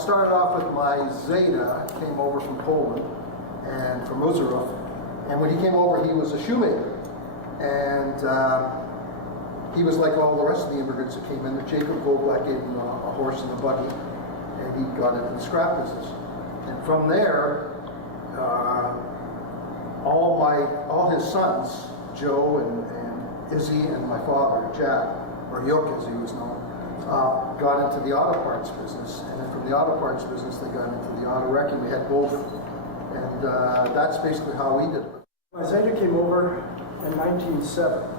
it started off with my Zeta, came over from Poland and from Uzuruf. And when he came over, he was a shoemaker. And he was like all the rest of the immigrants that came in. Jacob Goldblatt gave him a horse and a buggy, and he got into the scrap business. And from there, all his sons, Joe and Izzy and my father, Jack, or Yook as he was known, got into the auto parts business. And then from the auto parts business, they got into the auto wrecking. We had both. And that's basically how we did it. My Zeta came over in 1907.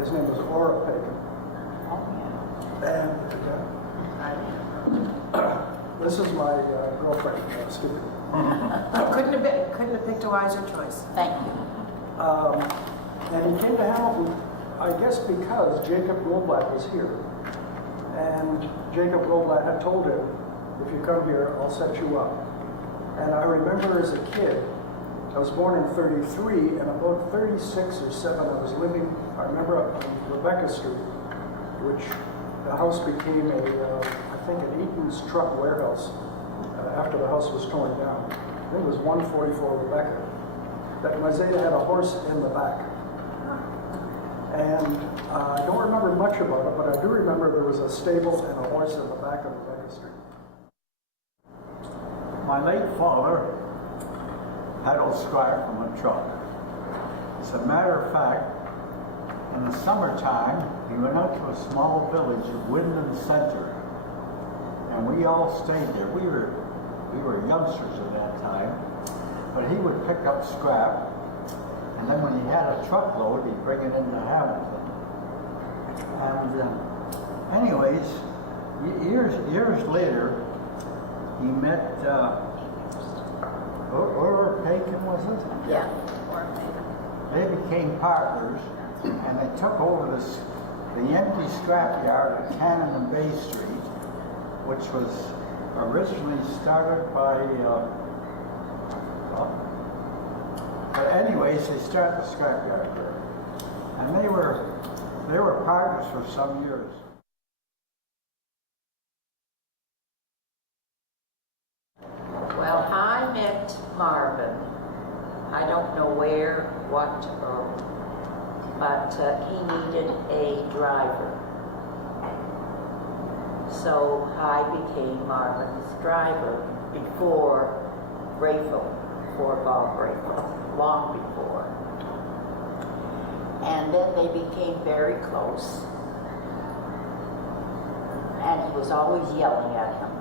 His name was Ora Pagan. And this is my girlfriend, Stevie. Couldn't have picked a wiser choice. Thank you. And he came to Hamilton, I guess because Jacob Goldblatt was here. And Jacob Goldblatt had told him, if you come here, I'll set you up. And I remember as a kid, I was born in 33, and about 36 or 7, I was living, I remember on Rebecca Street, which the house became I think an Eaton's truck warehouse after the house was torn down. I think it was 144 Rebecca. That my Zeta had a horse in the back. And I don't remember much about it, but I do remember there was a stable and a horse in the back of Rebecca Street. My late father peddled scrap from a truck. As a matter of fact, in the summertime, he went out to a small village of Wyndham Center, and we all stayed there. We were youngsters at that time, but he would pick up scrap, and then when he had a truckload, he'd bring it into Hamilton. And anyways, years later, he met Ora Pagan, was it? Yeah. Ora Pagan. They became partners, and they took over the empty scrapyard at Cannon and Bay Street, which was originally started by. But anyways, they started the scrapyard there, and they were partners for some years. Well, I met Marvin. I don't know where, what, but he needed a driver. So I became Marvin's driver before Bob Rayful, long before. And then they became very close. And he was always yelling at him.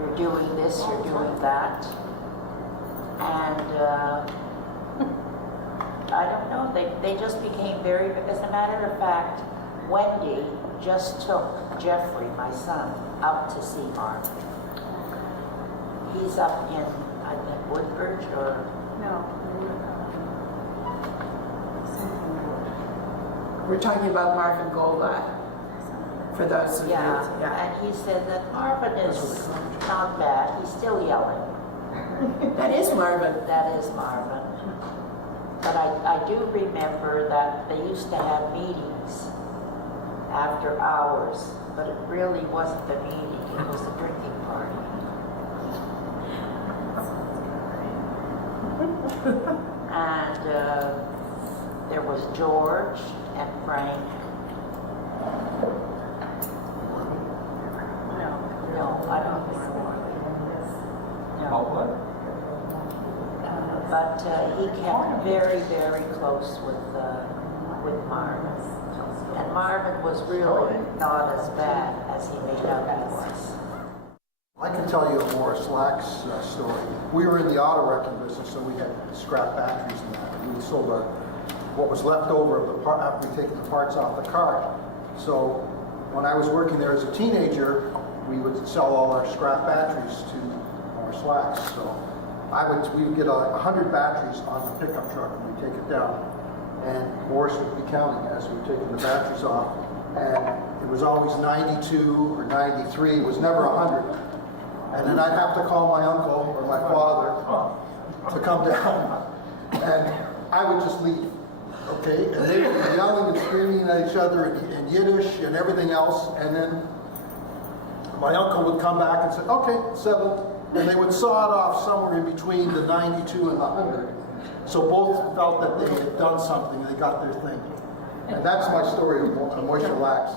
You're doing this, you're doing that. And I don't know, they just became very, as a matter of fact, Wendy just took Jeffrey, my son, up to see Marvin. He's up in, I think, Woodbridge or? No. We're talking about Marvin Goldblatt. For those of you. Yeah, and he said that Marvin is not bad, he's still yelling. That is Marvin. That is Marvin. But I do remember that they used to have meetings after hours, but it really wasn't a meeting, it was a drinking party. And there was George and Frank. No, I don't think so. No. But he kept very, very close with Marvin. And Marvin was really not as bad as he made out he was. I can tell you a Morris Lax story. We were in the auto wrecking business, so we had scrap batteries and that. And we sold what was left over of the part after we taken the parts off the car. So when I was working there as a teenager, we would sell all our scrap batteries to Morris Lax. So we would get 100 batteries on the pickup truck and we'd take it down. And Morris would be counting as we were taking the batteries off. And it was always 92 or 93, it was never 100. And then I'd have to call my uncle or my father to come down. And I would just leave, okay? And they would be yelling and screaming at each other in Yiddish and everything else. And then my uncle would come back and say, okay, settled. And they would saw it off somewhere in between the 92 and the 100. So both felt that they had done something, they got their thing. And that's my story of moisture lax.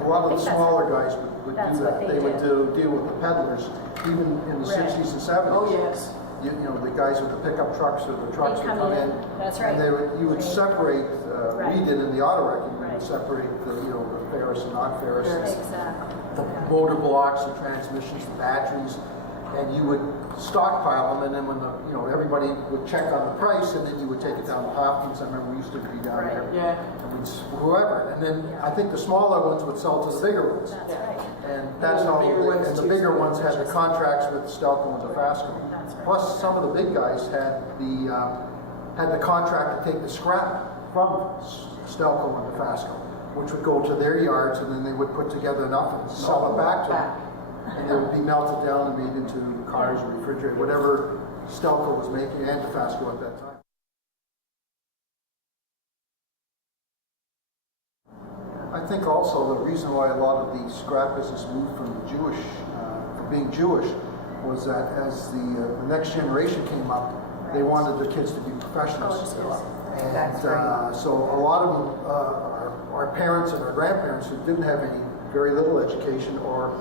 A lot of the smaller guys would do that. They would deal with the peddlers, even in the 60s and 70s. Oh, yes. You know, the guys with the pickup trucks or the trucks would come in. That's right. And you would separate, Right. we did in the auto wrecking, we Right. would separate the ferrous and non-ferrous. Exactly. The motor blocks, the transmissions, the batteries, and you would stockpile them, and then when everybody would check on the price, and then you would take it down to Hopkins. I remember we used to be down Right. there. Yeah. And whoever, and then I think the smaller ones would sell to the bigger ones. That's right. And that's how, and the bigger ones had the contracts with Stelco and DeFasco. That's right. Plus, some of the big guys had the contract to take the scrap from Stelco and DeFasco, which would go to their yards, and then they would put together enough and sell it back to them. And they would be melted down and made into cars or refrigerator, whatever Stelco was making, and DeFasco at that time. I think also the reason why a lot of the scrap business moved from being Jewish, was that as the next generation came up, they wanted their kids to be professionals. And That's right. so a lot of them, our parents and our grandparents who didn't have very little education, or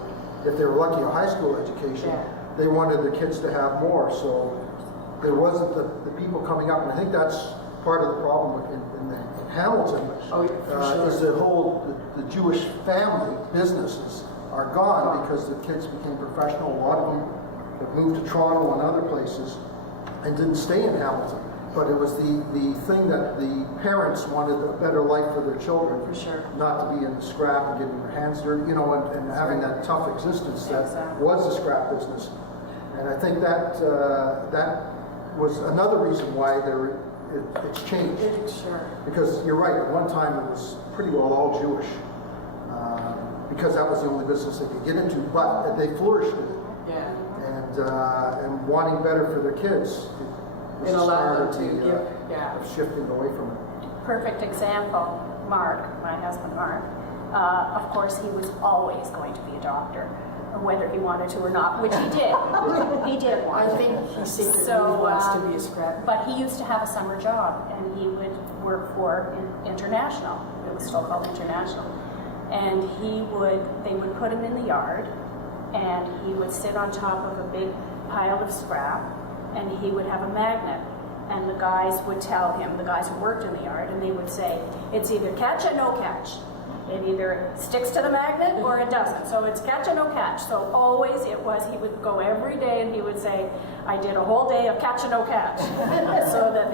if they were lucky, a high school education, they wanted their kids to have more. So there wasn't the people coming up, and I think that's part of the problem in Hamilton. Oh, yeah, for sure. Is the Jewish family businesses are gone because the kids became professional. A lot of them have moved to Toronto and other places and didn't stay in Hamilton. But it was the thing that the parents wanted a better life for their children. For sure. Not to be in the scrap and getting their hands dirty, and having that tough existence that Exactly. was the scrap business. And I think that was another reason why it's changed. Sure. Because you're right, at one time it was pretty well all Jewish, because that was the only business they could get into, but they flourished in it. Yeah. And wanting better for their kids. It allowed them to give, of shifting away from it. Perfect example, Mark, my husband Mark, of course he was always going to be a doctor, whether he wanted to or not, which he did. He did want I to. think he secretly So, wants to be a scrap. But he used to have a summer job, and he would work for International. It was still called International. And they would put him in the yard, and he would sit on top of a big pile of scrap, and he would have a magnet. And the guys would tell him, the guys who worked in the yard, and they would say, it's either catch or no catch. It either sticks to the magnet or it doesn't. So it's catch or no catch. So always he would go every day and he would say, I did a whole day of catch or no catch. So that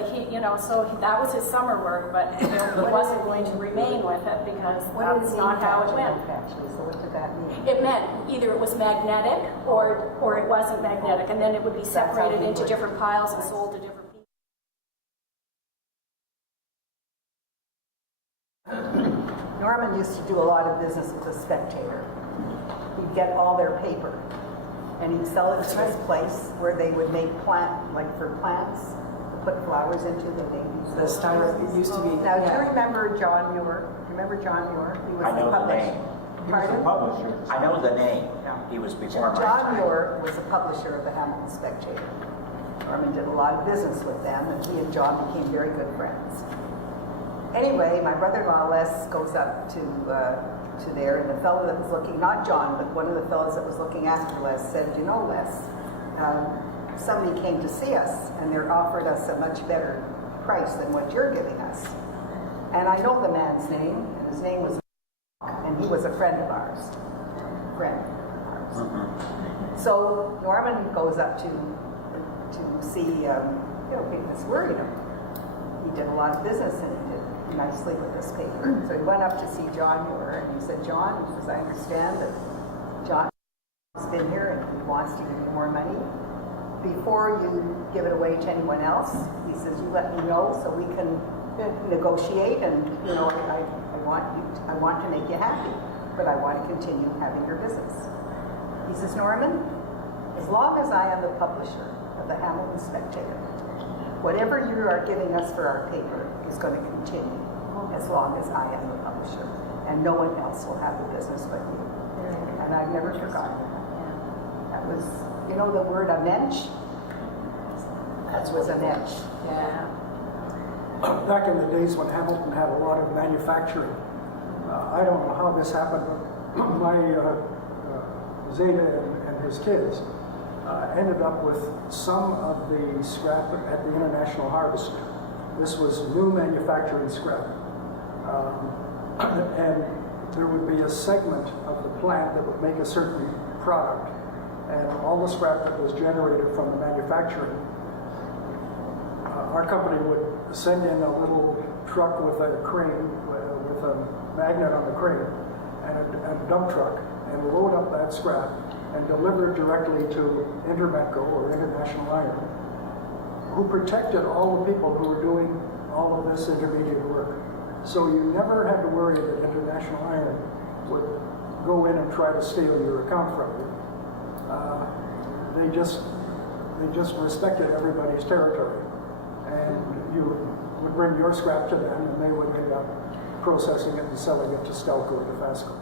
that was his summer work, but he wasn't going to remain with it because that's not how it went. So what did that mean? It meant either it was magnetic or it wasn't magnetic, and then it would be separated into different piles and sold to different people. Norman used to do a lot of business with the Spectator. He'd get all their paper, and he'd sell it to this place where they would make for plants, to put flowers into the babies. The styro, it used to be. Now, do you remember John Muir? Do you remember John Muir? He was I know the publisher. name. He was a Pardon? publisher. I know the name. Yeah. He was before my John time. Muir was a publisher of the Hamilton Spectator. Norman did a lot of business with them, and he and John became very good friends. Anyway, my brother-in-law Les goes up to there, and the fellow that was looking, not John, but one of the fellows that was looking after Les said, you know, Les, somebody came to see us, and they offered us a much better price than what you're giving us. And I know the man's name, and his name was, and he was a friend of ours. So Norman goes up to see, this worried him. He did a lot of business and he did nicely with this paper. So he went up to see John Muir and he said, John, he says, I understand that John has been here and he wants to give you more money. Before you give it away to anyone else, he says, you let me know so we can negotiate, and I want to make you happy, but I want to continue having your business. He says, Norman, as long as I am the publisher of the Hamilton Spectator, whatever you are giving us for our paper is going to continue. as long as I am the publisher. And no one else will have the business but me. And I've never forgotten that. That was, you know, the word a mensch? That was a mensch. Yeah. Back in the days when Hamilton had a lot of manufacturing, I don't know how this happened, but my Zeta and his kids ended up with some of the scrap at the International Harvest. This was new manufacturing scrap. And there would be a segment of the plant that would make a certain product. And all the scrap that was generated from the manufacturing, our company would send in a little truck with a crane, with a magnet on the crane, and a dump truck, and load up that scrap and deliver it directly to Intermetco or International Iron, who protected all the people who were doing all of this intermediate work. So you never had to worry that International Iron would go in and try to steal your account from you. They just respected everybody's territory. And you would bring your scrap to them, and they would end up processing it and selling it to Stelco or to Fasco.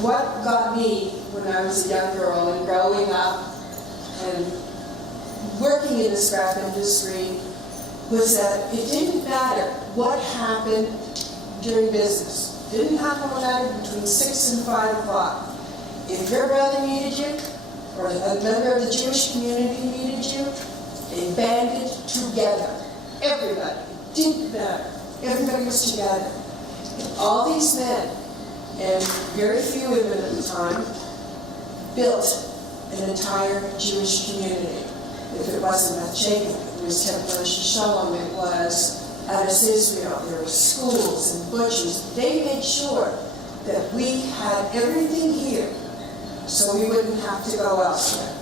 What got me when I was a young girl and growing up and working in the scrap industry was that it didn't matter what happened during business. It didn't matter between 6 and 5 o'clock. If your brother needed you, or a member of the Jewish community needed you, they banded together. Everybody. Didn't matter. Everybody was together. And all these men, and very few women at the time, built an entire Jewish community. If it wasn't at Jacob, it was Temple and Shalom, it was Adas Israel, there were schools and butchers. They made sure that we had everything here so we wouldn't have to go elsewhere.